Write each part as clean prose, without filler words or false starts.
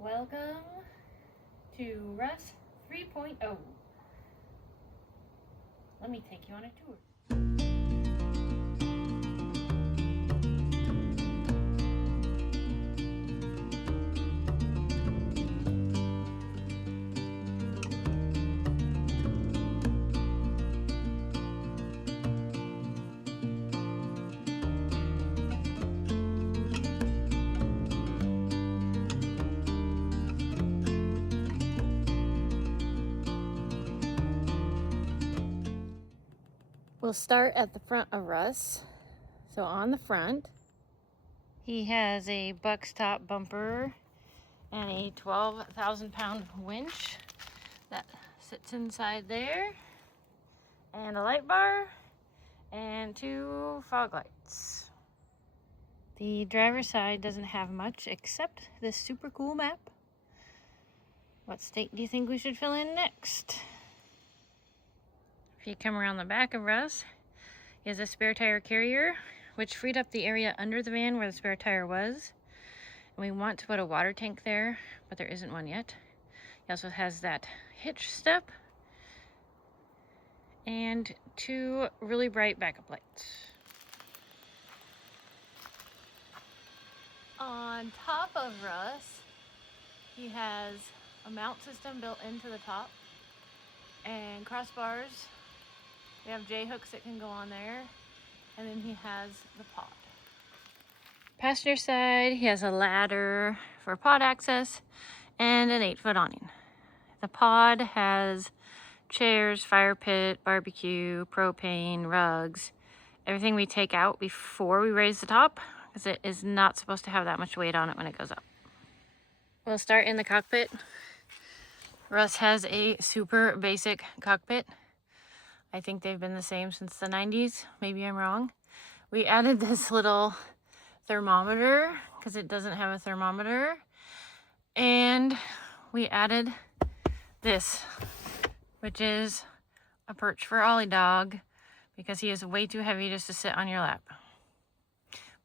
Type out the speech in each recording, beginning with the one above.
Welcome to Russ 3.0. Let me take you on a tour. We'll start at the front of Russ. So on the front, he has a Bucks top bumper and a 12,000-pound winch that sits inside there, and a light bar and 2 fog lights. The driver's side doesn't have much except this super cool map. What state do you think we should fill in next? If you come around the back of Russ, he has a spare tire carrier, which freed up the area under the van where the spare tire was. And we want to put a water tank there, but there isn't one yet. He also has that hitch step and 2 really bright backup lights. On top of Russ, he has a mount system built into the top and crossbars. We have J-hooks that can go on there, and then he has the pod. Passenger side, he has a ladder for pod access and an 8-foot awning. The pod has chairs, fire pit, barbecue, propane, rugs, everything we take out before we raise the top, because it is not supposed to have that much weight on it when it goes up. We'll start in the cockpit. Russ has a super basic cockpit. I think they've been the same since the 90s. Maybe I'm wrong. We added this little thermometer because it doesn't have a thermometer. And we added this, which is a perch for Ollie Dog because he is way too heavy just to sit on your lap.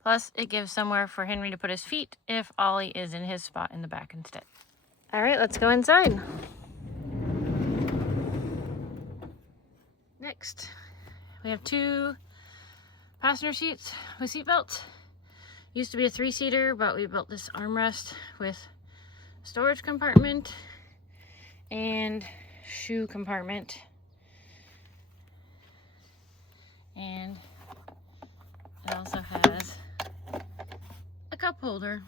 Plus, it gives somewhere for Henry to put his feet if Ollie is in his spot in the back instead. All right, let's go inside. Next, we have 2 passenger seats with seat belts. Used to be a 3-seater, but we built this armrest with storage compartment and shoe compartment. And it also has a cup holder.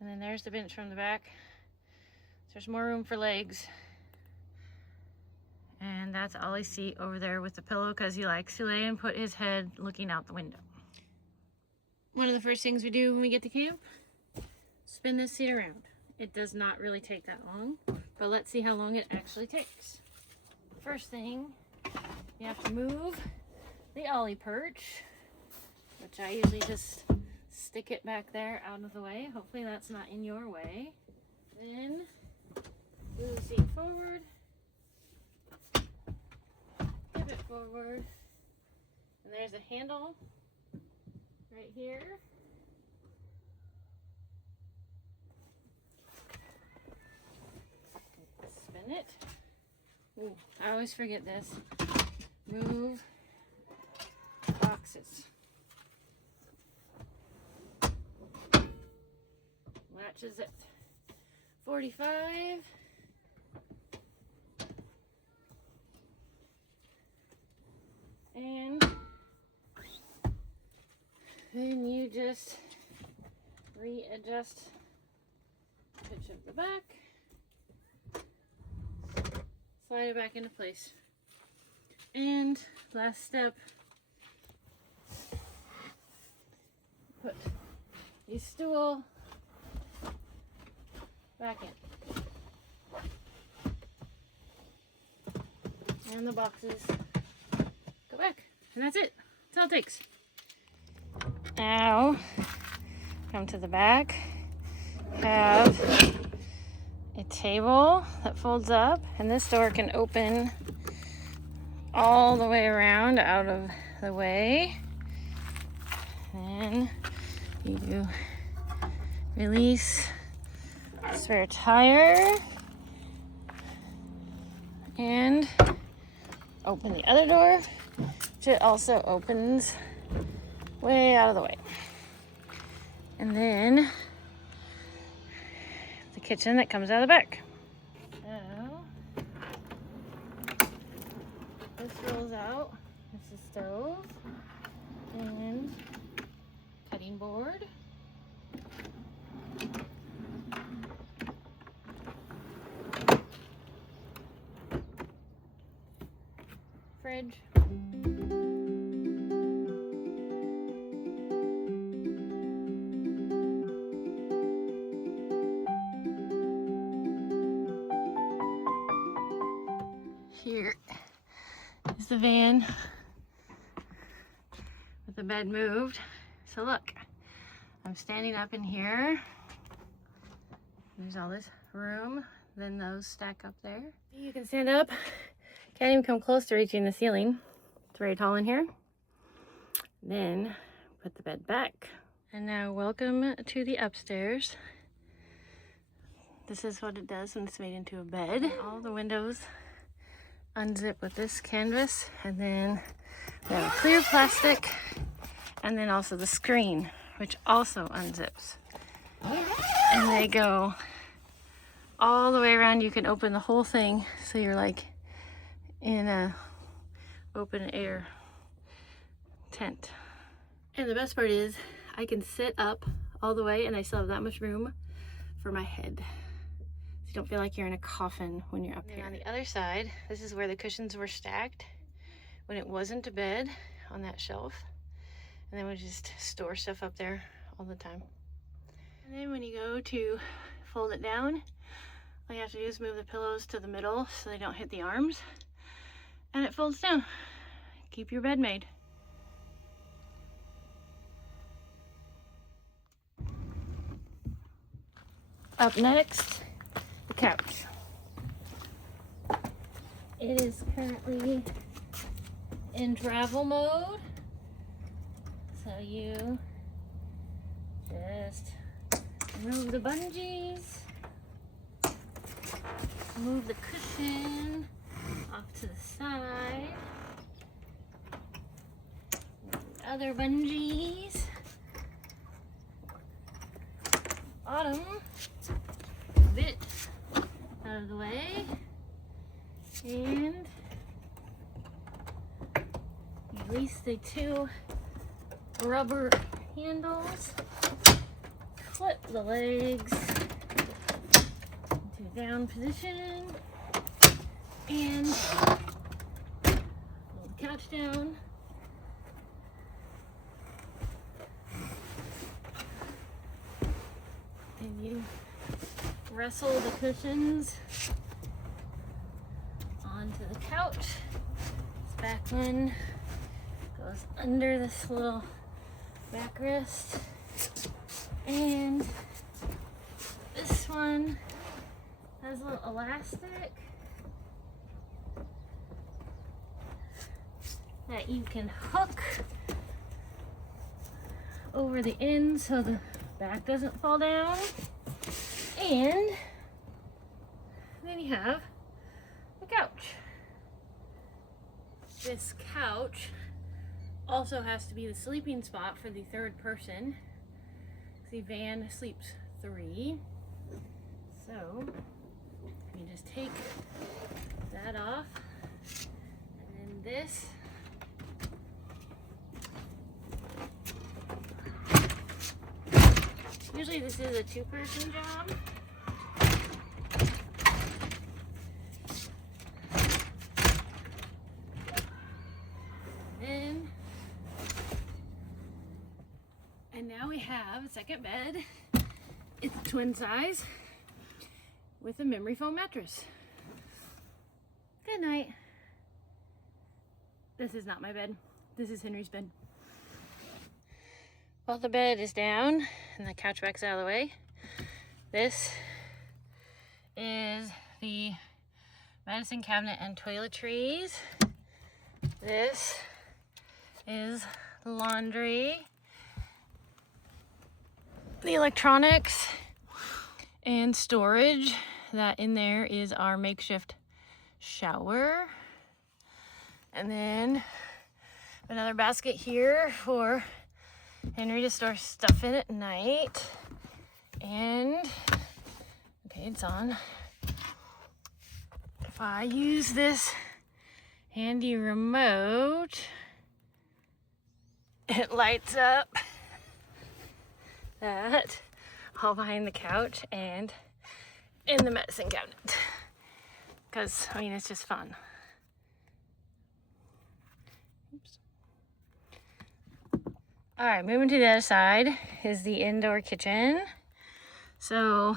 And then there's the bench from the back. There's more room for legs. And that's Ollie's seat over there with the pillow because he likes to lay and put his head looking out the window. One of the first things we do when we get to camp, spin this seat around. It does not really take that long, but let's see how long it actually takes. First thing, you have to move the Ollie perch, which I usually just stick it back there out of the way. Hopefully that's not in your way. Then move the seat forward, pivot forward, and there's a handle right here. Spin it. Ooh, I always forget this. Move boxes. Latches at 45. And then you just readjust the pitch of the back, slide it back into place. And last step, put the stool back in. And the boxes go back. And that's it. That's all it takes. Now, come to the back. Have a table that folds up, and this door can open all the way around out of the way. And You release the spare tire and open the other door, which it also opens way out of the way. And then the kitchen that comes out of the back. So this rolls out. This is stove and cutting board. Fridge. Here is the van with the bed moved. So look, I'm standing up in here. There's all this room. Then those stack up there. You can stand up. Can't even come close to reaching the ceiling. It's very tall in here. Then put the bed back. And now welcome to the upstairs. This is what it does when it's made into a bed. All the windows unzip with this canvas, and then we have a clear plastic, and then also the screen, which also unzips. And they go all the way around. You can open the whole thing, so you're like in a open air tent. And the best part is I can sit up all the way and I still have that much room for my head. So you don't feel like you're in a coffin when you're up here. On the other side, this is where the cushions were stacked when it wasn't a bed on that shelf. And then we just store stuff up there all the time. And then when you go to fold it down, all you have to do is move the pillows to the middle so they don't hit the arms. And it folds down. Keep your bed made. Up next, the couch. It is currently in travel mode. So you just remove the bungees, move the cushion off to the side, other bungees, bottom bit out of the way, and release the two rubber handles, clip the legs into down position, and pull the couch down. And you wrestle the cushions onto the couch. This back one goes under this little backrest, and this one has a little elastic that you can hook over the end so the back doesn't fall down. And then you have the couch. This couch also has to be the sleeping spot for the third person. The van sleeps 3. So you just take that off, and then this usually this is a 2-person job. And now we have a second bed. It's a twin size with a memory foam mattress. Good night. This is not my bed. This is Henry's bed. Well, the bed is down and the couch backs out of the way. This is the medicine cabinet and toiletries. This is the laundry. the electronics and storage. That in there is our makeshift shower. And then another basket here for Henry to store stuff in at night. And, okay, it's on. If I use this handy remote, it lights up that all behind the couch and in the medicine cabinet. Because, I mean, it's just fun. Oops. All right, moving to the other side is the indoor kitchen. So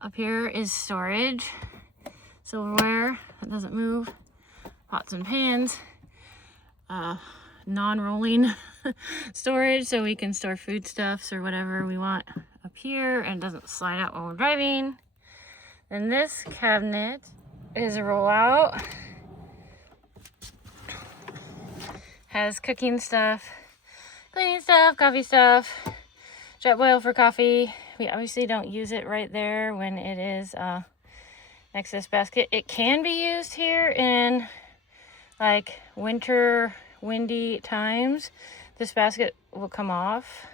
up here is storage, silverware that doesn't move, pots and pans, non-rolling storage so we can store foodstuffs or whatever we want up here and it doesn't slide out while we're driving. And this cabinet is a rollout, has cooking stuff, cleaning stuff, coffee stuff, jet boil for coffee. We obviously don't use it right there when it is next to this basket. It can be used here in like winter, windy times. This basket will come off,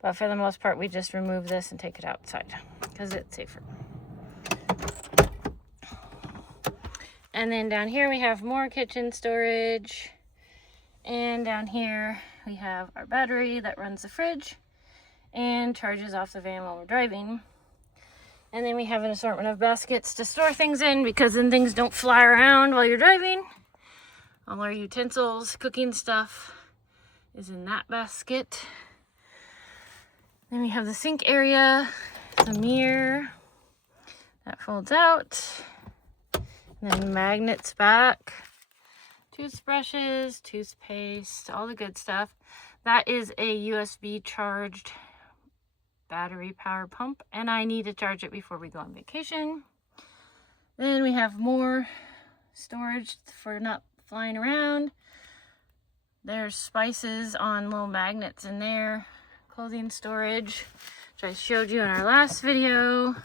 but for the most part we just remove this and take it outside because it's safer. And then down here we have more kitchen storage, and down here we have our battery that runs the fridge and charges off the van while we're driving. And then we have an assortment of baskets to store things in because then things don't fly around while you're driving. All our utensils, cooking stuff is in that basket. Then we have the sink area, the mirror that folds out, and then magnets back, toothbrushes, toothpaste, all the good stuff. That is a USB charged battery power pump, and I need to charge it before we go on vacation. Then we have more storage for not flying around. There's spices on little magnets in there, clothing storage, which I showed you in our last video.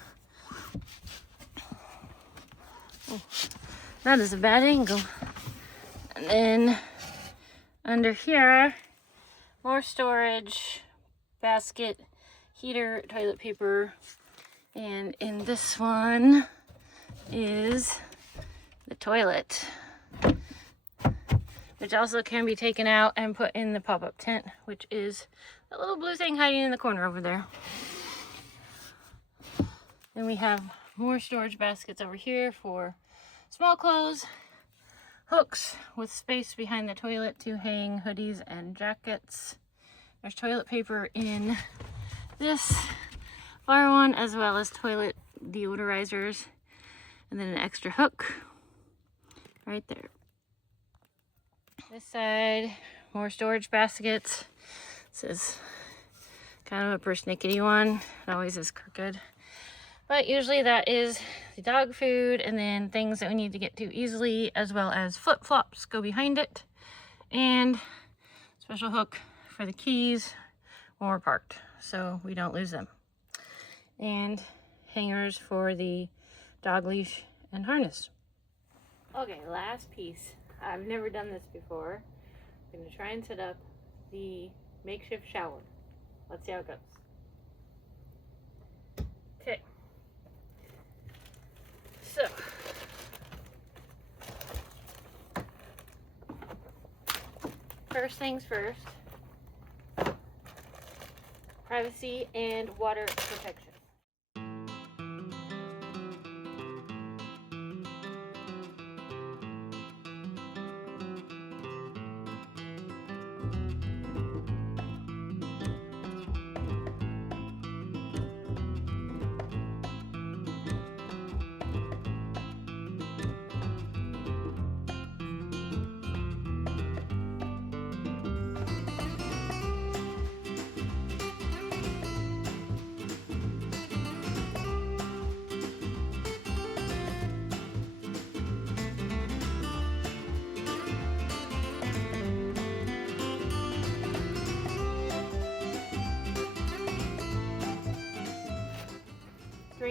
Oh, that is a bad angle. And then under here, more storage, basket, heater, toilet paper, and in this one is the toilet, which also can be taken out and put in the pop-up tent, which is that little blue thing hiding in the corner over there. Then we have more storage baskets over here for small clothes, hooks with space behind the toilet to hang hoodies and jackets. There's toilet paper in this fire one, as well as toilet deodorizers, and then an extra hook right there. This side, more storage baskets. This is kind of a persnickety one. It always is crooked. But usually that is the dog food, and then things that we need to get to easily, as well as flip-flops go behind it. And special hook for the keys when we're parked, so we don't lose them. And hangers for the dog leash and harness. Okay, last piece. I've never done this before. I'm gonna try and set up the makeshift shower. Let's see how it goes. Okay. So, first things first, privacy and water protection.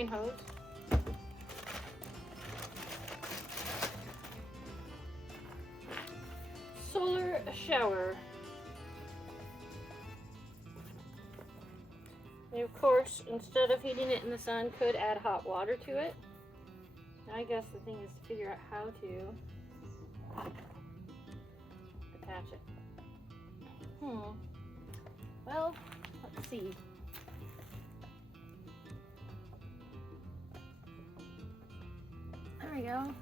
drain hose. Solar shower. And of course, instead of heating it in the sun, could add hot water to it. I guess the thing is to figure out how to attach it. Well, let's see. There we go.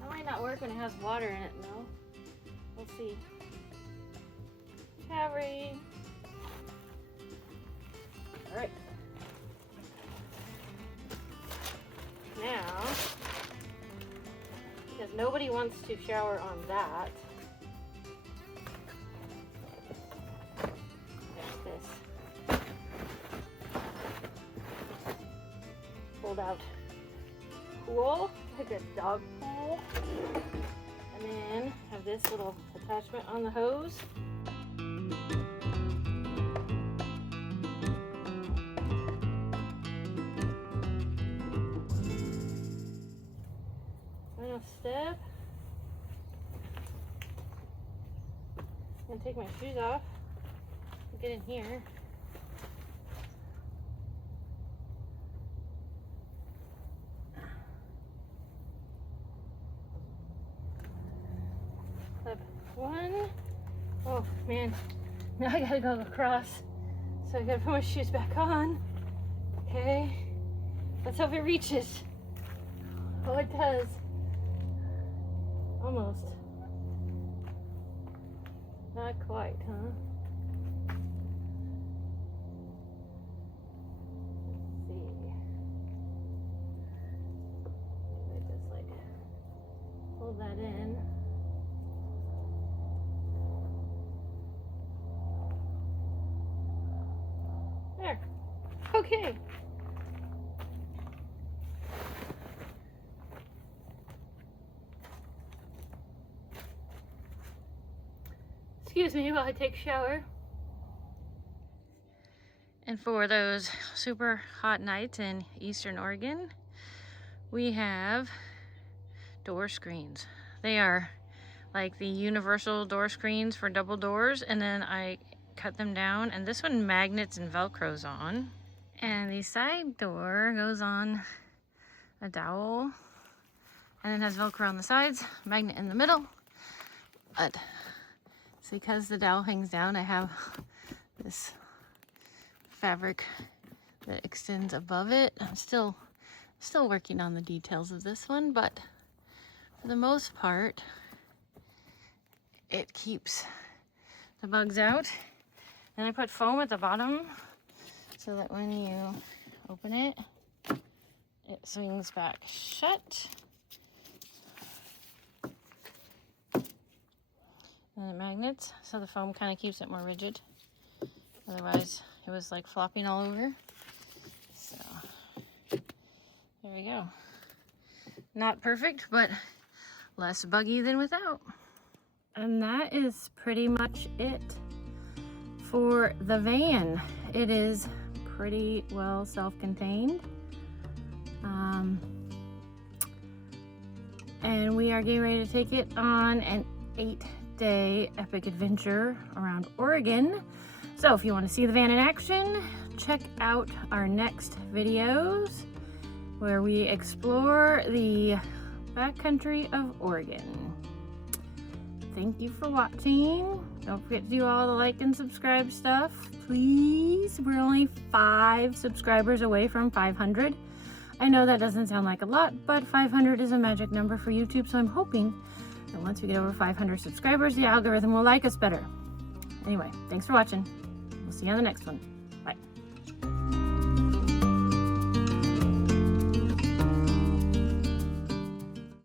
That might not work when it has water in it, though. We'll see. Chevy. Alright. Now, because nobody wants to shower on that, there's this fold out pool, like a dog pool, and then have this little attachment on the hose. Final step. I'm gonna take my shoes off and get in here. Step one. Oh man, now I gotta go across. So I gotta put my shoes back on. Okay, let's hope it reaches. Oh, it does. Almost. Not quite, huh? Let's see. I just like hold that in. There. Okay. Excuse me while I take a shower. And for those super hot nights in Eastern Oregon, we have door screens. They are like the universal door screens for double doors, and then I cut them down, and this one magnets and velcros on. And the side door goes on a dowel, and it has velcro on the sides, magnet in the middle. But because the dowel hangs down, I have this fabric that extends above it. I'm still working on the details of this one, but for the most part, it keeps the bugs out. And I put foam at the bottom so that when you open it, it swings back shut. And it magnets, so the foam kind of keeps it more rigid. Otherwise, it was like flopping all over. So, there we go. Not perfect, but less buggy than without. And that is pretty much it for the van. It is pretty well self-contained. And we are getting ready to take it on an 8-day epic adventure around Oregon. So if you want to see the van in action, check out our next videos where we explore the backcountry of Oregon. Thank you for watching. Don't forget to do all the like and subscribe stuff, please. We're only 5 subscribers away from 500. I know that doesn't sound like a lot, but 500 is a magic number for YouTube, so I'm hoping that once we get over 500 subscribers, the algorithm will like us better. Anyway, thanks for watching. We'll see you on the next one.